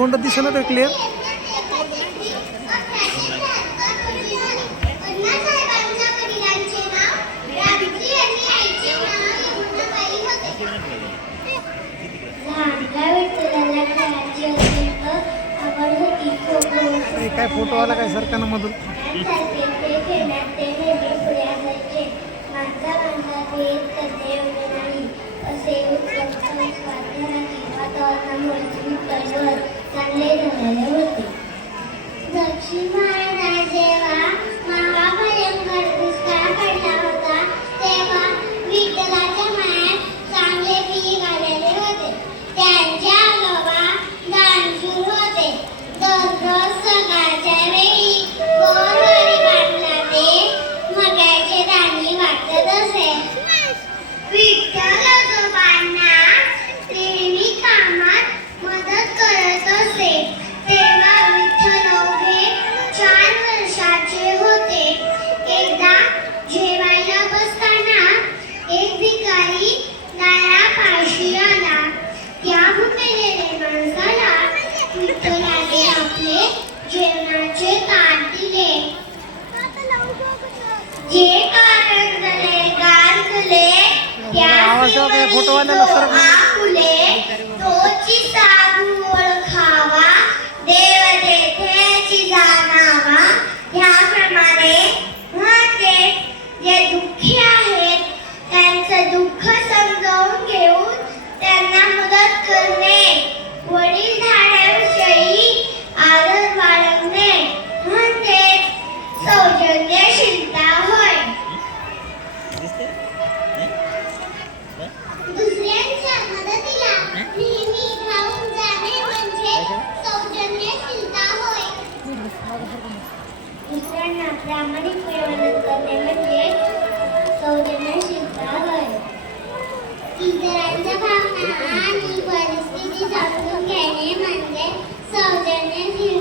तोंड दिसना तर क्लिअर. काय फोटो आला काय सरकारनं मधून. दक्षिण भारतात जेव्हा महाभयंकर दुष्काळ पडला होता तेव्हा विठ्ठलाच्या मायात चांगले पीक आलेले होते. त्यांच्या आजोबा दानशूर होते. दररोज सकाळच्या वेळी गोरवारी बांधला ते मक्याचे दाणे वाटत असे. विठ्ठल आजोबांना नेहमी कामात मदत करत असे. तेव्हा विठ्ठल 4 वर्षाचे होते. एकदा जेवायला बसताना एक भिकारी दारापाशी आला. त्या भुकेलेल्या माणसाला विठ्ठलाने आपले जेवणाचे ताट दिले. जे कारंजले गारजले त्या फुले तोची सागुवळ खावा देव देठेची जाणावा. ह्याप्रमाणे म्हणते जे दुःखी आहेत त्यांचं दुःख समजावून घेऊन त्यांना मदत करणे, वडील धाड्याविषयी आदर बाळगणे म्हणजे सौजन्यशीलता होय. दुसऱ्यांच्या मदतीला नेहमी धावून जाणे म्हणजे सौजन्यशीलता होय. दुसऱ्यांना प्रामाणिकपणे मदत करणे म्हणजे सौजन्यशीलता होय. इतरांच्या भावना आणि परिस्थिती समजून घेणे म्हणजे सौजन्यशीलता